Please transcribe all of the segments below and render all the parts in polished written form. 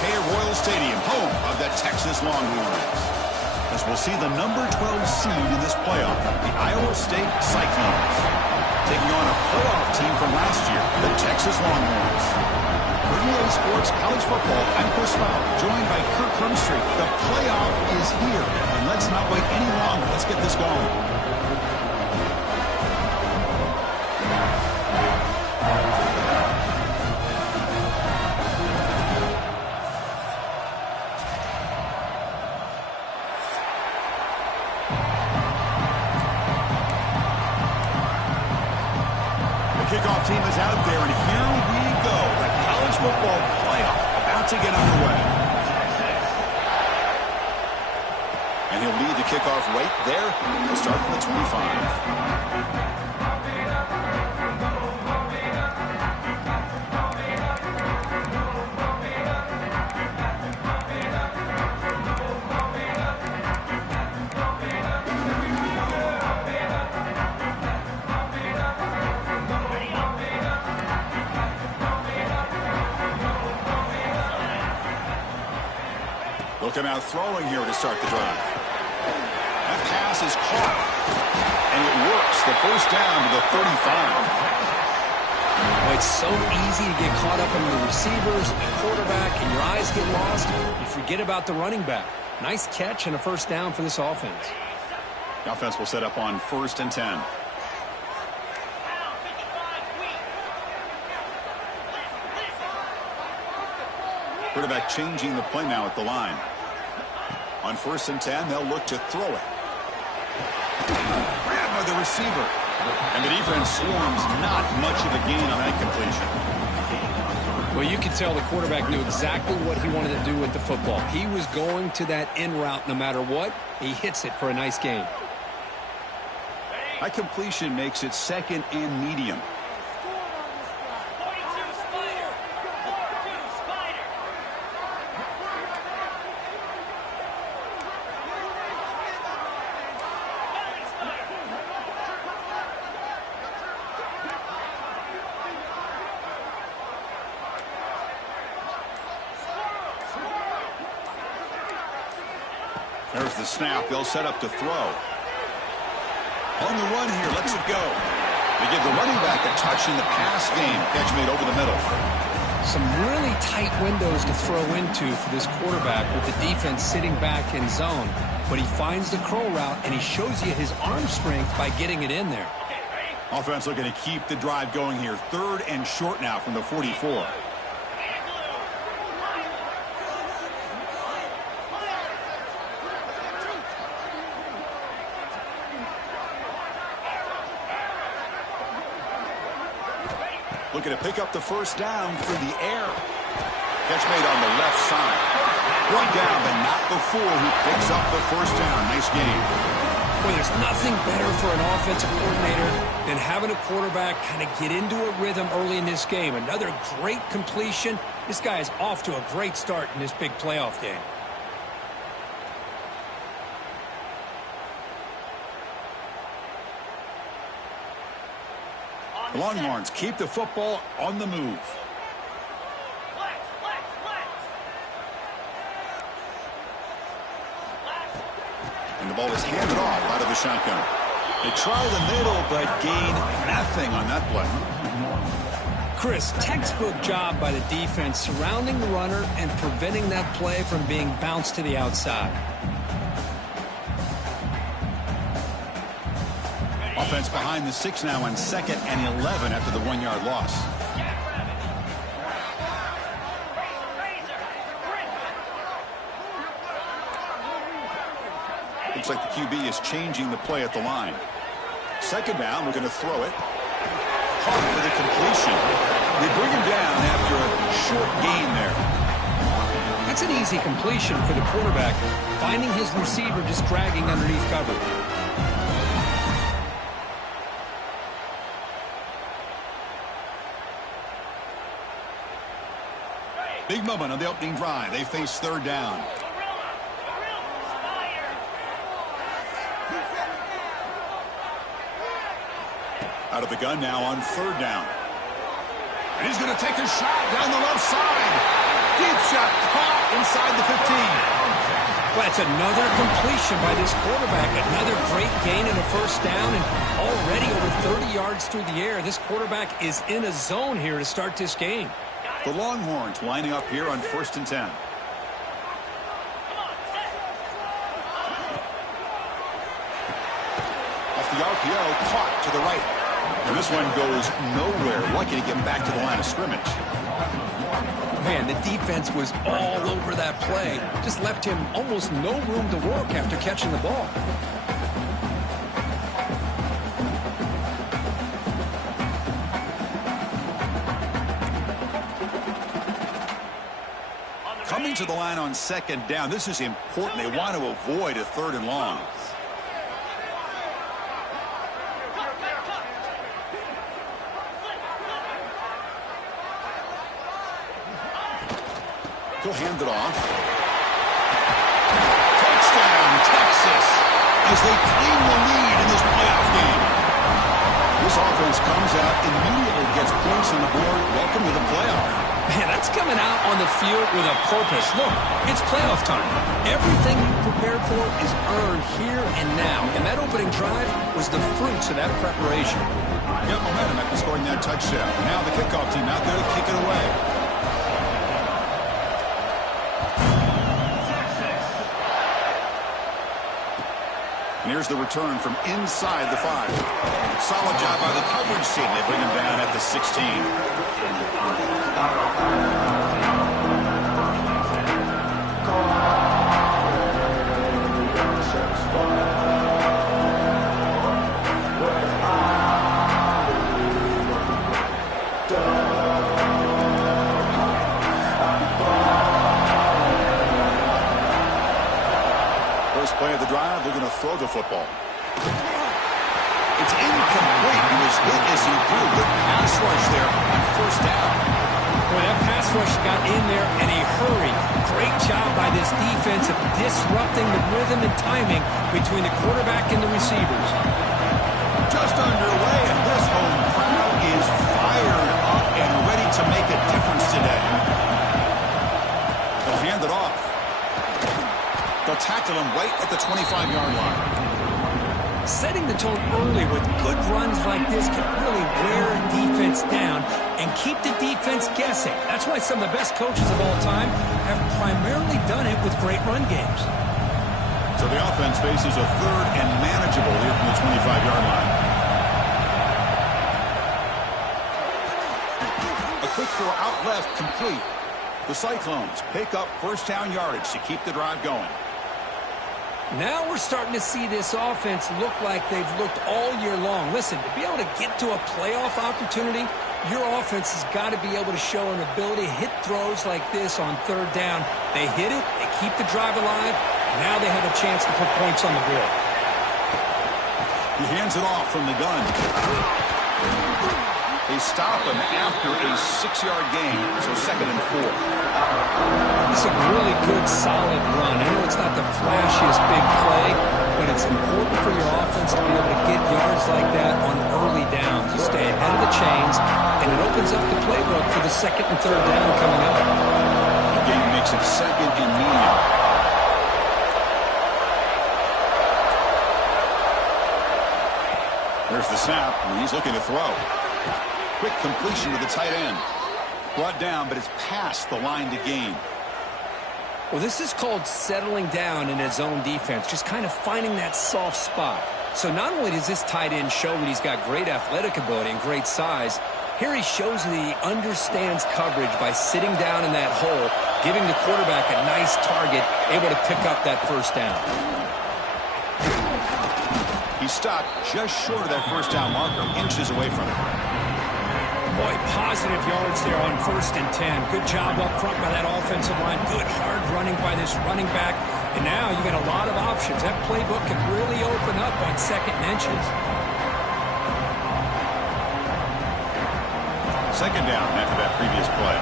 OK Royal Stadium, home of the Texas Longhorns. As we'll see the number 12 seed in this playoff, the Iowa State Cyclones, taking on a playoff team from last year, the Texas Longhorns. For EA Sports College Football, I'm Chris Fowler, joined by Kirk Hermstreet. The playoff is here, and let's not wait any longer. Let's get this going. Kickoff team is out there, and here we go. The college football playoff about to get underway. And he'll lead the kickoff right there. He'll start from the 25. Looking out throwing here to start the drive. That pass is caught. And it works. The first down to the 35. Well, it's so easy to get caught up in the receivers, the quarterback, and your eyes get lost. You forget about the running back. Nice catch and a first down for this offense. The offense will set up on 1st and 10. Quarterback changing the play now at the line. On 1st and 10, they'll look to throw it. Grabbed by the receiver. And the defense swarms, not much of a gain on that completion. Well, you can tell the quarterback knew exactly what he wanted to do with the football. He was going to that in route no matter what. He hits it for a nice gain. That completion makes it 2nd and medium. There's the snap. They'll set up to throw. On the run here, lets it go. They give the running back a touch in the pass game. Catch made over the middle. Some really tight windows to throw into for this quarterback with the defense sitting back in zone. But he finds the curl route, and he shows you his arm strength by getting it in there. Offense looking to keep the drive going here. 3rd and short now from the 44. Looking to pick up the first down through the air. Catch made on the left side. One down, but not before he picks up the first down. Nice game. Boy, there's nothing better for an offensive coordinator than having a quarterback kind of get into a rhythm early in this game. Another great completion. This guy is off to a great start in this big playoff game. The Longhorns keep the football on the move. And the ball is handed off out of the shotgun. They try the middle, but gain nothing on that play. Chris, textbook job by the defense surrounding the runner and preventing that play from being bounced to the outside. Offense behind the 6 now on 2nd and 11 after the 1-yard loss. Looks like the QB is changing the play at the line. 2nd down, we're going to throw it. Caught for the completion. They bring him down after a short gain there. That's an easy completion for the quarterback, finding his receiver just dragging underneath cover. Big moment on the opening drive. They face 3rd down. Out of the gun now on 3rd down. And he's going to take a shot down the left side. Deep shot caught inside the 15. Well, that's another completion by this quarterback. Another great gain in a first down, and already over 30 yards through the air. This quarterback is in a zone here to start this game. The Longhorns lining up here on 1st and 10. Off the RPO, caught to the right. And this one goes nowhere. Lucky to get back to the line of scrimmage. Man, the defense was all over that play. Just left him almost no room to work after catching the ball. Coming to the line on 2nd down. This is important. They want to avoid a 3rd and long. He'll hand it off. Touchdown, Texas, as they claim the lead in this playoff game. This offense comes out immediately, gets points on the board. Welcome to the playoff. Man, that's coming out on the field with a purpose. Look, it's playoff time. Everything you prepared for is earned here and now. And that opening drive was the fruits of that preparation. Got momentum after scoring that touchdown. Now the kickoff team out there to kick it away. And here's the return from inside the 5. Solid job by the coverage team. They bring him down at the 16. First play of the drive, they're going to throw the football. It's incomplete. He was hit as he threw. Good pass rush there on 1st down. Boy, that pass rush got in there in a hurry. Great job by this defense of disrupting the rhythm and timing between the quarterback and the receivers. Just underway, and this home crowd is fired up and ready to make a difference today. They'll hand it off. They'll tackle him right at the 25-yard line. Setting the tone early with good runs like this can really wear a defense down and keep the defense guessing. That's why some of the best coaches of all time have primarily done it with great run games. So the offense faces a 3rd and manageable here from the 25-yard line. A quick throw out left, complete. The Cyclones pick up 1st down yardage to keep the drive going. Now we're starting to see this offense look like they've looked all year long. Listen, to be able to get to a playoff opportunity, your offense has got to be able to show an ability to hit throws like this on 3rd down. They hit it, they keep the drive alive. Now they have a chance to put points on the board. He hands it off from the gun. They stop him after a 6-yard gain, so 2nd and 4. It's a really good, solid run. I know it's not the flashiest big play, but it's important for your offense to be able to get yards like that on early downs. You stay ahead of the chains, and it opens up the playbook for the 2nd and 3rd down coming up. The game makes it 2nd and medium. There's the snap, and he's looking to throw. Quick completion to the tight end. Brought down, but it's past the line to gain. Well, this is called settling down in his own defense, just kind of finding that soft spot. So not only does this tight end show that he's got great athletic ability and great size, here he shows that he understands coverage by sitting down in that hole, giving the quarterback a nice target, able to pick up that 1st down. He stopped just short of that 1st down marker, inches away from it. Boy, positive yards there on 1st and 10. Good job up front by that offensive line. Good hard running by this running back. And now you got a lot of options. That playbook can really open up on 2nd and inches. 2nd down after that previous play.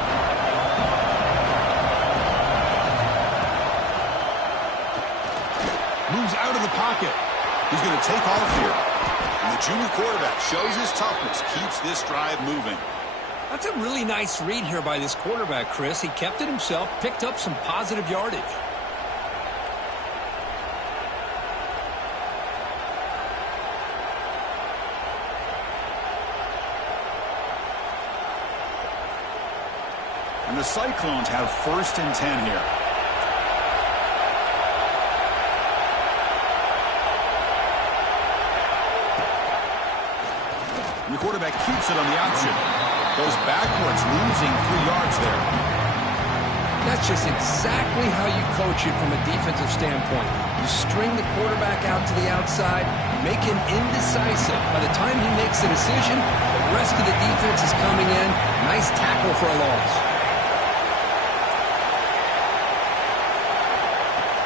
Moves out of the pocket. He's going to take off here. And the junior quarterback shows his toughness, keeps this drive moving. That's a really nice read here by this quarterback, Chris. He kept it himself, picked up some positive yardage. And the Cyclones have 1st and 10 here. And the quarterback keeps it on the option. Goes backwards, losing 3 yards there. That's just exactly how you coach it from a defensive standpoint. You string the quarterback out to the outside, make him indecisive. By the time he makes the decision, the rest of the defense is coming in. Nice tackle for a loss.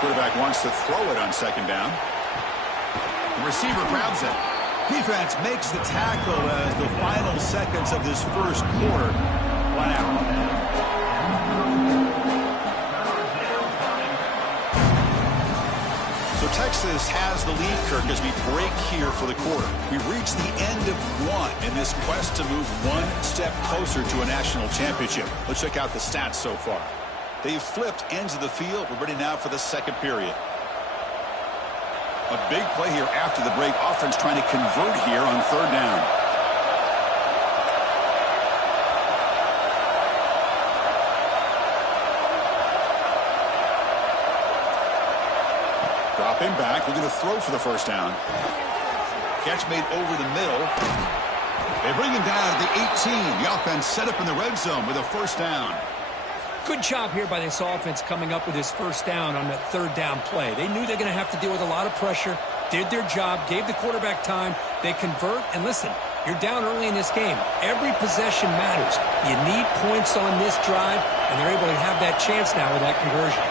Quarterback wants to throw it on 2nd down. The receiver grabs it. Defense makes the tackle as the final seconds of this 1st quarter run out. So Texas has the lead, Kirk, as we break here for the quarter. We reach the end of 1 in this quest to move 1 step closer to a national championship. Let's check out the stats so far. They've flipped ends of the field. We're ready now for the 2nd period. A big play here after the break. Offense trying to convert here on 3rd down. Dropping back, looking to throw for the 1st down. Catch made over the middle. They bring him down to the 18. The offense set up in the red zone with a 1st down. Good job here by this offense coming up with his 1st down on that 3rd down play. They knew they're going to have to deal with a lot of pressure, did their job, gave the quarterback time. They convert, and listen, you're down early in this game. Every possession matters. You need points on this drive, and they're able to have that chance now with that conversion.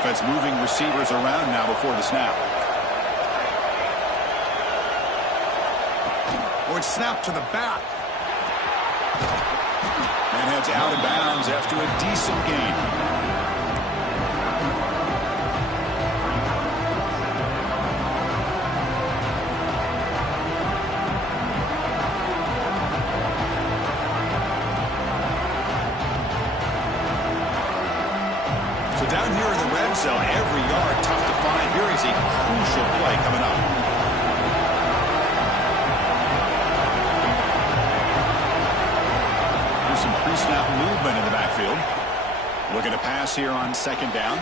Offense moving receivers around now before the snap. Or it's snapped to the back. And heads out of bounds after a decent gain. So down here in the red zone, every yard tough to find. Here is a crucial play coming up. Pre-snap movement in the backfield. Looking to pass here on 2nd down.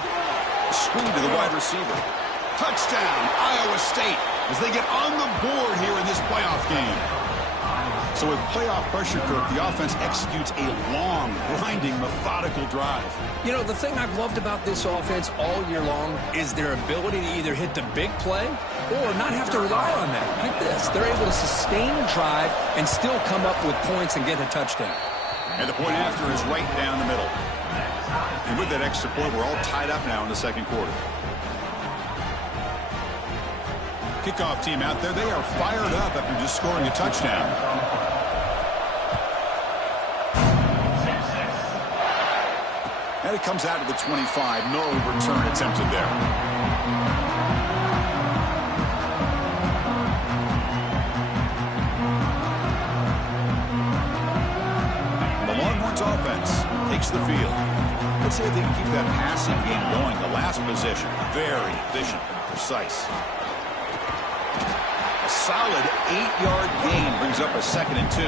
Screen to the wide receiver. Touchdown, Iowa State, as they get on the board here in this playoff game. So with playoff pressure, Kirk, the offense executes a long, grinding, methodical drive. You know, the thing I've loved about this offense all year long is their ability to either hit the big play or not have to rely on that. Like this, they're able to sustain a drive and still come up with points and get a touchdown. And the point after is right down the middle. And with that extra point, we're all tied up now in the 2nd quarter. Kickoff team out there, they are fired up after just scoring a touchdown. And it comes out to the 25. No return attempted there. Offense takes the field. Let's see if they can keep that passing game going. The last possession, very efficient and precise. A solid 8-yard gain brings up a 2nd and 2.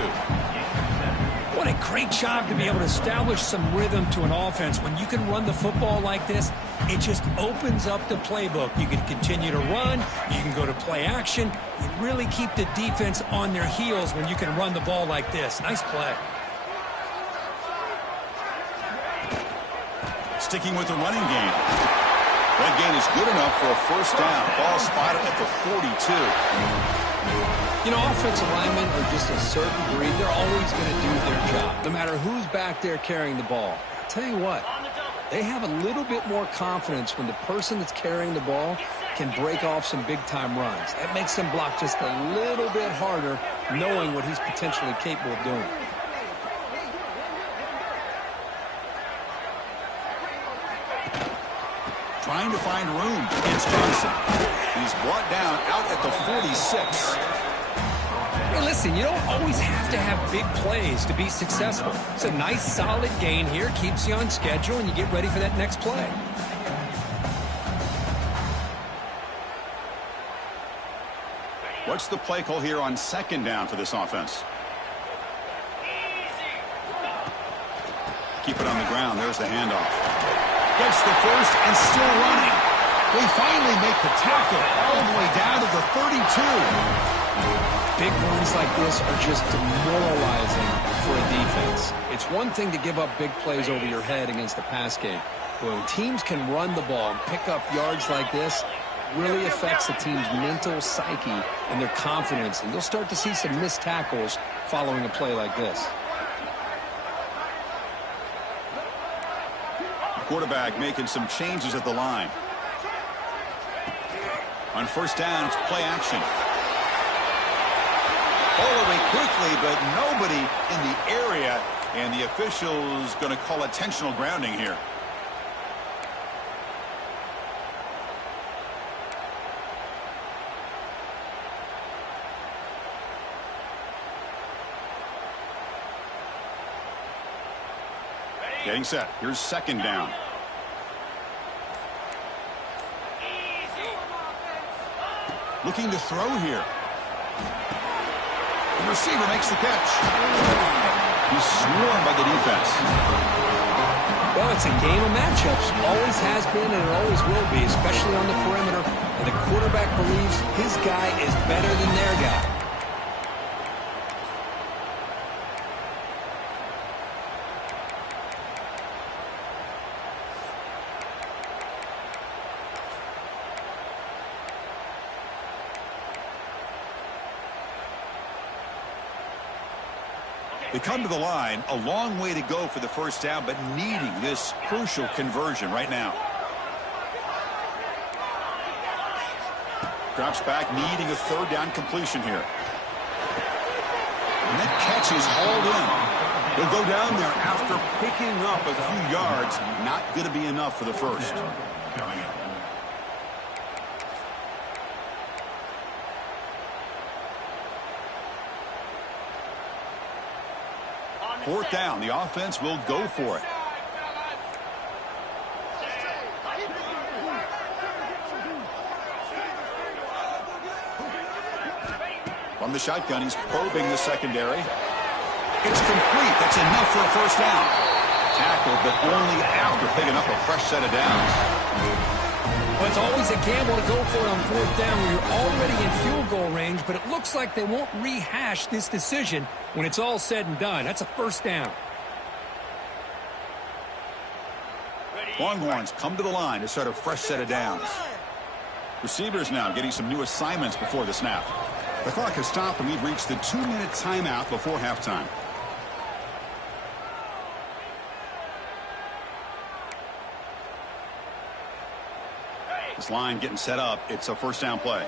What a great job to be able to establish some rhythm to an offense. When you can run the football like this, it just opens up the playbook. You can continue to run. You can go to play action. You really keep the defense on their heels when you can run the ball like this. Nice play. Sticking with the running game. That gain is good enough for a 1st down. Ball spotted at the 42. You know, offensive linemen are just a certain breed. They're always going to do their job, no matter who's back there carrying the ball. I'll tell you what, they have a little bit more confidence when the person that's carrying the ball can break off some big-time runs. That makes them block just a little bit harder, knowing what he's potentially capable of doing. Trying to find room against Johnson. He's brought down out at the 46. listen, you don't always have to have big plays to be successful. It's a nice, solid gain here. Keeps you on schedule, and you get ready for that next play. What's the play call here on second down for this offense? Keep it on the ground. There's the handoff. Gets the first and still running. They finally make the tackle all the way down to the 32. Big runs like this are just demoralizing for a defense. It's one thing to give up big plays over your head against the pass game. But when teams can run the ball and pick up yards like this, it really affects the team's mental psyche and their confidence. And you'll start to see some missed tackles following a play like this. Quarterback making some changes at the line. On first down, it's play action. Ball away quickly, but nobody in the area, and the official's going to call intentional grounding here. Getting set. Here's second down. Looking to throw here. The receiver makes the catch. He's swarmed by the defense. Well, it's a game of matchups. Always has been, and it always will be, especially on the perimeter. And the quarterback believes his guy is better than their guy. They come to the line, a long way to go for the first down, but needing this crucial conversion right now. Drops back, needing a third down completion here. And that catch is hauled in. He'll go down there after picking up a few yards. Not going to be enough for the first. Fourth down, the offense will go for it. From the shotgun, he's probing the secondary. It's complete. That's enough for a first down. Tackled, but only after picking up a fresh set of downs. Well, it's always a gamble to go for it on fourth down when you're already in field goal range, but it looks like they won't rehash this decision when it's all said and done. That's a first down. Longhorns come to the line to start a fresh set of downs. Receivers now getting some new assignments before the snap. The clock has stopped, and we've reached the 2-minute timeout before halftime. This line getting set up. It's a first down play.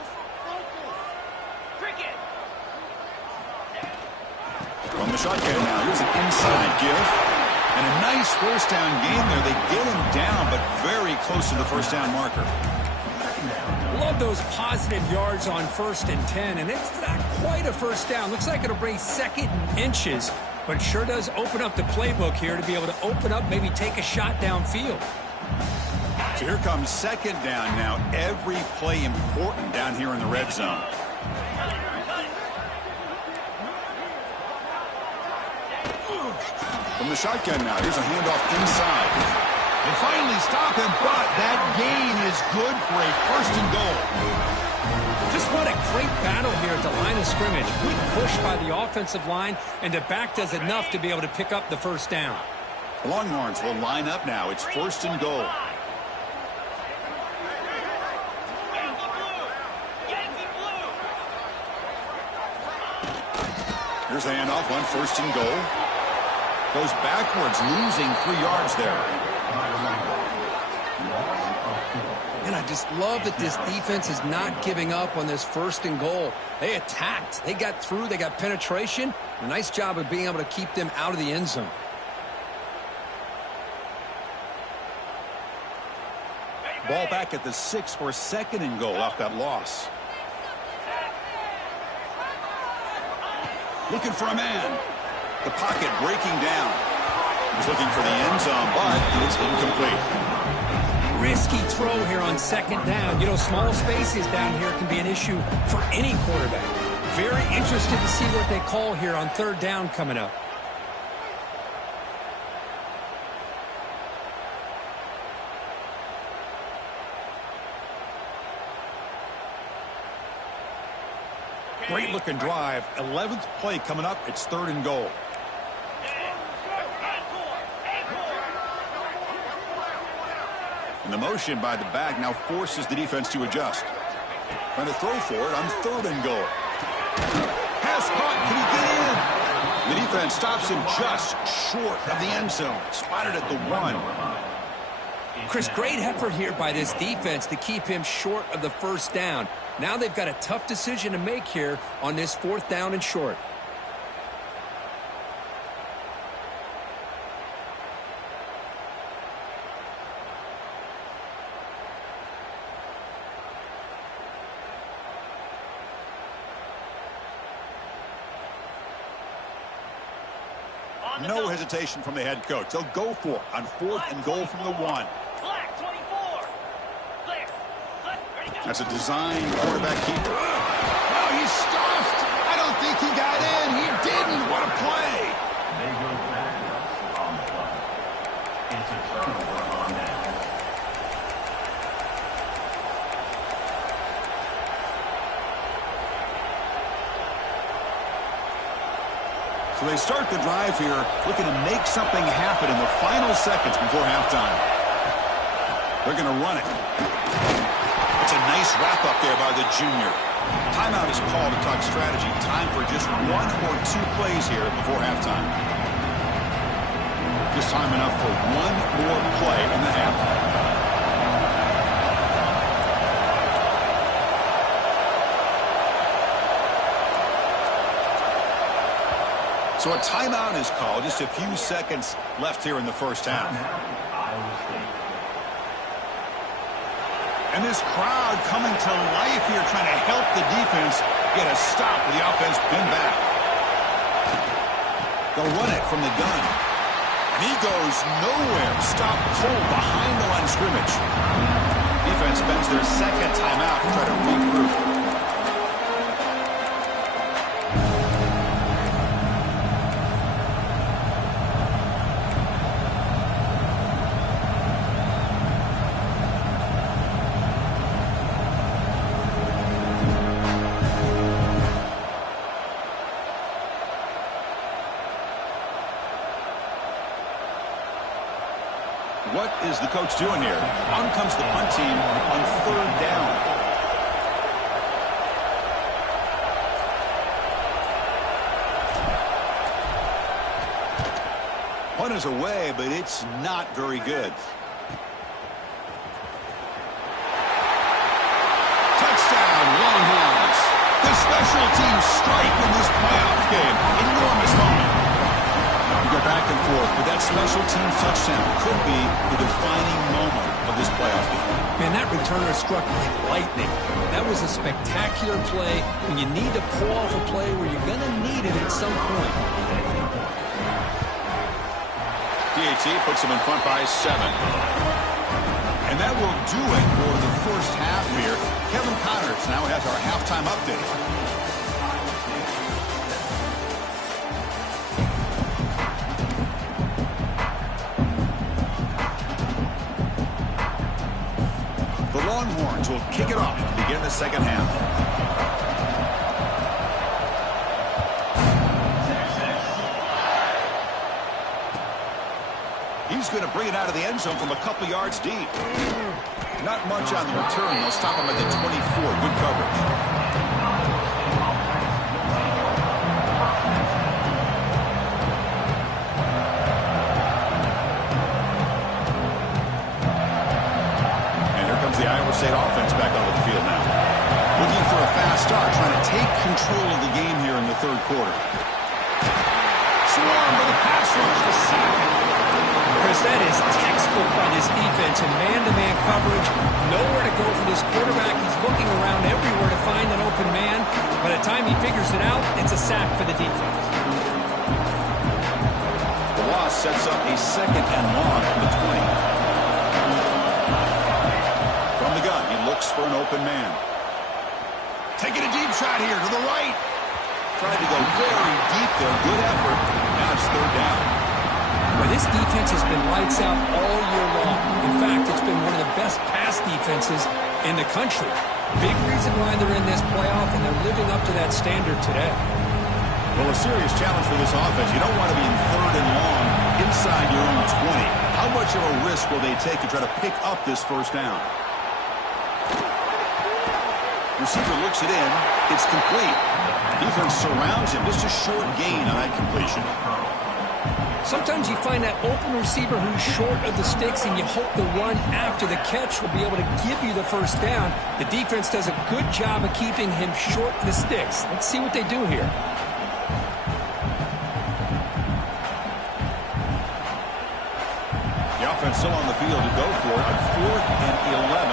From the shotgun now. Here's an inside give. And a nice first down gain there. They get him down, but very close to the first down marker. Love those positive yards on 1st and 10, and it's not quite a first down. Looks like it'll bring second and inches, but it sure does open up the playbook here to be able to open up, maybe take a shot downfield. So here comes second down now. Every play important down here in the red zone. From the shotgun now. Here's a handoff inside. They finally stop him, but that gain is good for a first and goal. Just what a great battle here at the line of scrimmage. Good push by the offensive line, and the back does enough to be able to pick up the first down. The Longhorns will line up now. It's first and goal. Here's the handoff on 1st and goal. Goes backwards, losing 3 yards there. And I just love that this defense is not giving up on this 1st and goal. They attacked. They got through. They got penetration. A nice job of being able to keep them out of the end zone. Ball back at the 6 for 2nd and goal off that loss. Looking for a man. The pocket breaking down. He's looking for the end zone, but it is incomplete. Risky throw here on second down. You know, small spaces down here can be an issue for any quarterback. Very interested to see what they call here on third down coming up. Great looking drive. 11th play coming up. It's 3rd and goal. And the motion by the back now forces the defense to adjust. Trying to throw for it on 3rd and goal. Pass caught. Can he get in? The defense stops him just short of the end zone. Spotted at the 1. Chris, great effort here by this defense to keep him short of the first down. Now they've got a tough decision to make here on this 4th down and short. No hesitation from the head coach. They'll go for it on 4th and goal from the 1. That's a design quarterback keeper. Oh, he's stuffed. I don't think he got in. He didn't. What a play. They go back on the play. It's a turnover on that. So they start the drive here, looking to make something happen in the final seconds before halftime. They're going to run it. It's a nice wrap-up there by the junior. Timeout is called to talk strategy. Time for just 1 or 2 plays here before halftime. Just time enough for 1 more play in the half. So a timeout is called. Just a few seconds left here in the first half. And this crowd coming to life here, trying to help the defense get a stop with the offense pinned back. They'll run it from the gun. And he goes nowhere. Stop cold behind the line of scrimmage. Defense spends their second timeout to try to regroup. What is the coach doing here? On comes the punt team on 3rd down. Punt is away, but it's not very good. Touchdown, Longhorns. The special teams strike in this playoff game. Enormous moment. Go back and forth, but that special teams touchdown could be the defining moment of this playoff game. Man, that returner struck like lightning. That was a spectacular play when you need to pull off a play where you're going to need it at some point. DAT puts him in front by 7. And that will do it for the first half here. Kevin Connors now has our halftime update. Longhorns will kick it off to begin the second half. He's going to bring it out of the end zone from a couple yards deep. Not much on the return. They'll stop him at the 24. Good coverage. The Iowa State offense back onto the field now. Looking for a fast start, trying to take control of the game here in the 3rd quarter. Swarm with a pass rush to sack. Chris, Yes, that is textbook by this defense and man-to-man coverage. Nowhere to go for this quarterback. He's looking around everywhere to find an open man. By the time he figures it out, it's a sack for the defense. The loss sets up a 2nd and long from the 20. From the gun, he looks for an open man. Taking a deep shot here to the right. Tried to go very deep there. Good effort. Now it's 3rd down. Well, this defense has been lights out all year long. In fact, it's been one of the best pass defenses in the country. Big reason why they're in this playoff, and they're living up to that standard today. Well, a serious challenge for this offense. You don't want to be in 3rd and long inside your own 20. How much of a risk will they take to try to pick up this 1st down? Receiver looks it in. It's complete. Defense surrounds him. Just a short gain on that completion. Sometimes you find that open receiver who's short of the sticks, and you hope the run after the catch will be able to give you the 1st down. The defense does a good job of keeping him short of the sticks. Let's see what they do here. The offense still on the field to go for it on 4th and 11.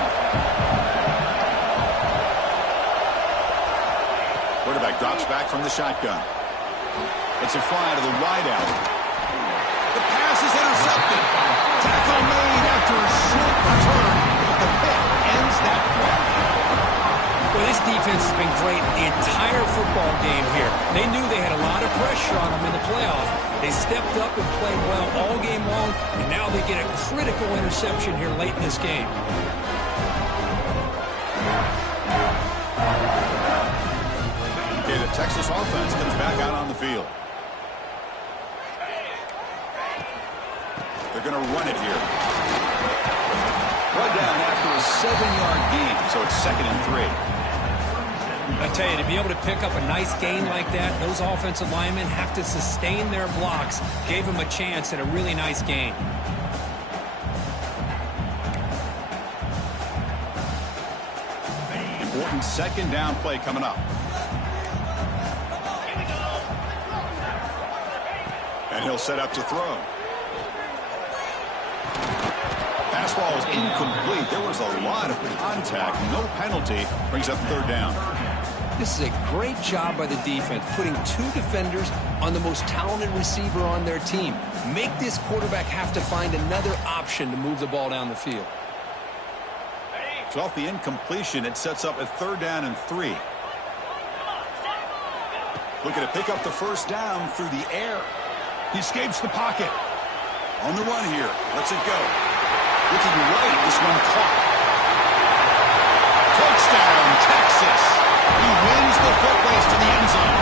Quarterback drops back from the shotgun. It's a fly to the wide out. The pass is intercepted. Tackle made after a short return, but the pick ends that play. Well, this defense has been great the entire football game here. They knew they had a lot of pressure on them in the playoff. They stepped up and played well all game long, and now they get a critical interception here late in this game. Okay, the Texas offense comes back out on the field. They're going to run it here. Run down after a 7-yard gain, so it's 2nd and 3. I tell you, to be able to pick up a nice gain like that, those offensive linemen have to sustain their blocks. Gave them a chance at a really nice gain. Important 2nd down play coming up. And he'll set up to throw. Pass ball is incomplete. There was a lot of contact. No penalty. Brings up 3rd down. This is a great job by the defense, putting 2 defenders on the most talented receiver on their team. Make this quarterback have to find another option to move the ball down the field. So off the incompletion, it sets up a 3rd down and 3. Looking to pick up the 1st down through the air. He escapes the pocket. On the run here. Lets it go. Looking right. This one caught. Touchdown, Texas. He wins the foot race to the end zone.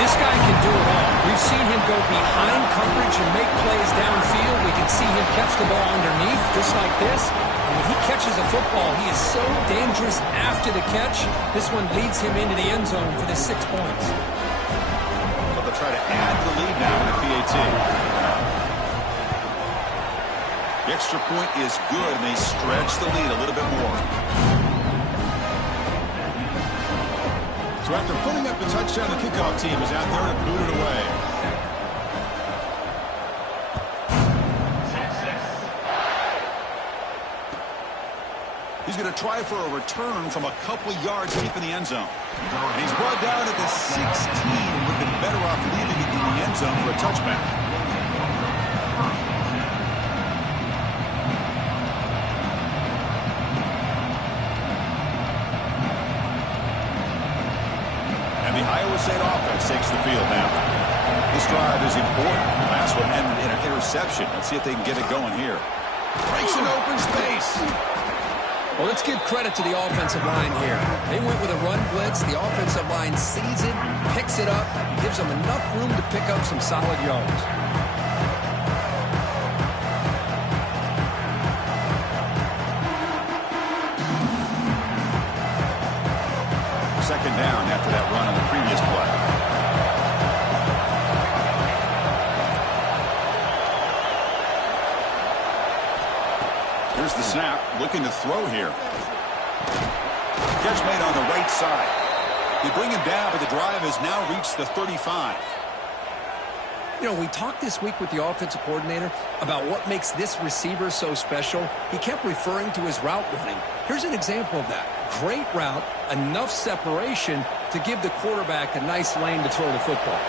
This guy can do it all. We've seen him go behind coverage and make plays downfield. We can see him catch the ball underneath, just like this. And when he catches a football, he is so dangerous after the catch. This one leads him into the end zone for the 6 points. So they'll try to add the lead now in the PAT. The extra point is good, and they stretch the lead a little bit more. So after putting up the touchdown, the kickoff team is out there to boot it away. He's going to try for a return from a couple yards deep in the end zone. And he's brought down at the 16. Would have been better off leaving it in the end zone for a touchback. The Iowa State offense takes the field now. This drive is important. The last one ended in an interception. Let's see if they can get it going here. Breaks an open space. Well, let's give credit to the offensive line here. They went with a run blitz. The offensive line sees it, picks it up, gives them enough room to pick up some solid yards. 2nd down after that run on the previous play. Here's the snap, looking to throw here. Catch made on the right side. They bring him down, but the drive has now reached the 35. You know, we talked this week with the offensive coordinator about what makes this receiver so special. He kept referring to his route running. Here's an example of that. Great route, enough separation to give the quarterback a nice lane to throw the football.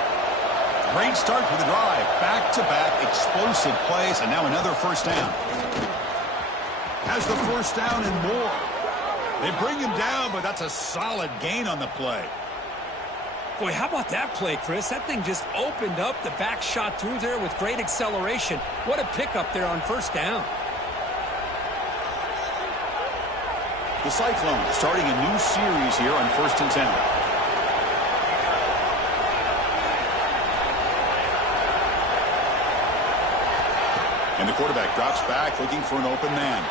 Great start to the drive. Back-to-back explosive plays, and now another first down. Has the first down and more. They bring him down, but that's a solid gain on the play. Boy, how about that play, Chris? That thing just opened up. The back shot through there with great acceleration. What a pickup there on first down. The Cyclones starting a new series here on 1st and 10. And the quarterback drops back looking for an open man.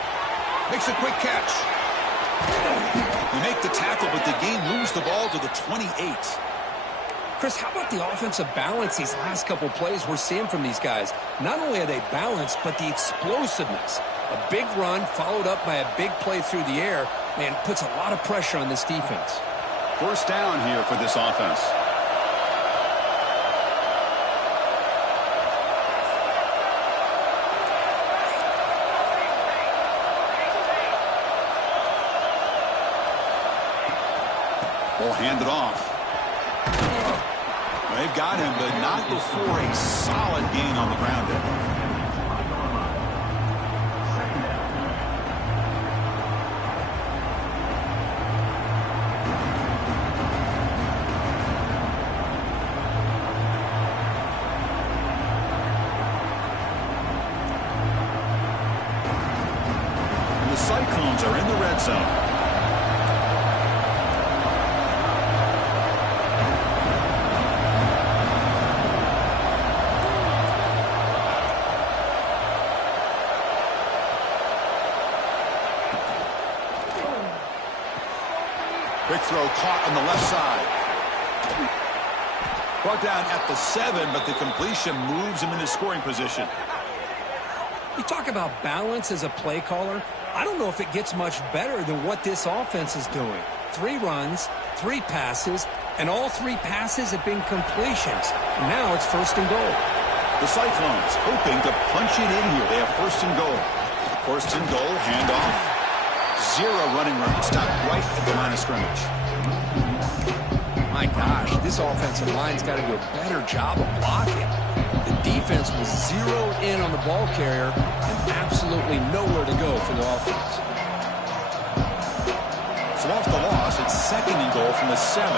Makes a quick catch. They make the tackle, but the game moves the ball to the 28. Chris, how about the offensive balance these last couple plays we're seeing from these guys? Not only are they balanced, but the explosiveness. A big run followed up by a big play through the air, man, puts a lot of pressure on this defense. First down here for this offense. Ball handed off. They've got him, but not before a solid gain on the ground there. And the Cyclones are in the red zone. Quick throw caught on the left side. Brought down at the 7, but the completion moves him into scoring position. You talk about balance as a play caller. I don't know if it gets much better than what this offense is doing. 3 runs, 3 passes, and all 3 passes have been completions. And now it's 1st and goal. The Cyclones hoping to punch it in here. They have 1st and goal. 1st and goal, handoff. 0 running room. Stopped right at the line of scrimmage. My gosh, this offensive line's got to do a better job of blocking. The defense was zeroed in on the ball carrier and absolutely nowhere to go for the offense. So off the loss, it's 2nd and goal from the 7.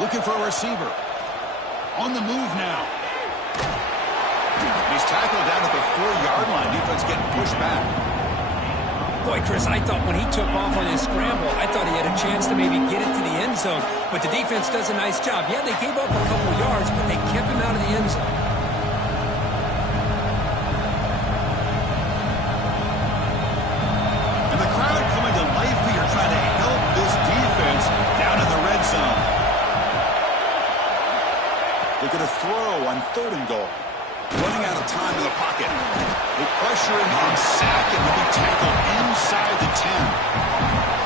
Looking for a receiver. On the move now. He's tackled down at the 4-yard line. Defense getting pushed back. Boy, Chris, I thought when he took off on his scramble, I thought he had a chance to maybe get it to the end zone. But the defense does a nice job. Yeah, they gave up a couple yards, but they kept him out of the end zone. And the crowd coming to life here, trying to help this defense down in the red zone. They're going to throw on 3rd and goal. Running out of time in the pocket. They pressure him and sack him to be tackled inside the 10.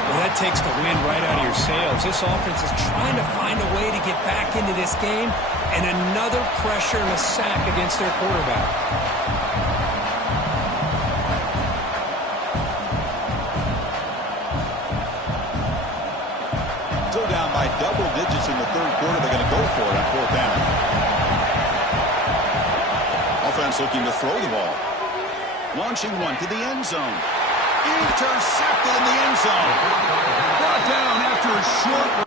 Well, that takes the wind right out of your sails. This offense is trying to find a way to get back into this game, and another pressure and a sack against their quarterback. Still down by double digits in the 3rd quarter. They're going to go for it on 4th down. Offense looking to throw the ball. Launching one to the end zone. Intercepted in the end zone. Brought down after a short